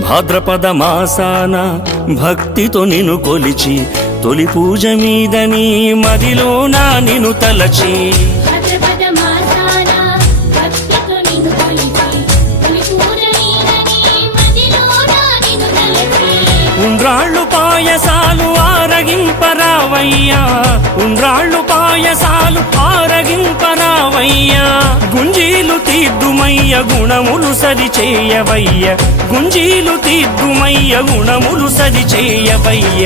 భాద్రపద మాసాన భక్తితో నిన్ను కొలిచి తొలి పూజ మీద నీ మదిలోన నిన్ను తలచి. ఉండ్రాళ్ళు పాయసాలు ఆరగింపరావయ్యా ఉండ్రాళ్ళు పాయసాలు ఆరగింపరావయ్యా తీద్దుమయ్య గుణములు సరి చేయవయ్య గుంజీలు తీద్దుమయ్య గుణములు సరి చేయవయ్య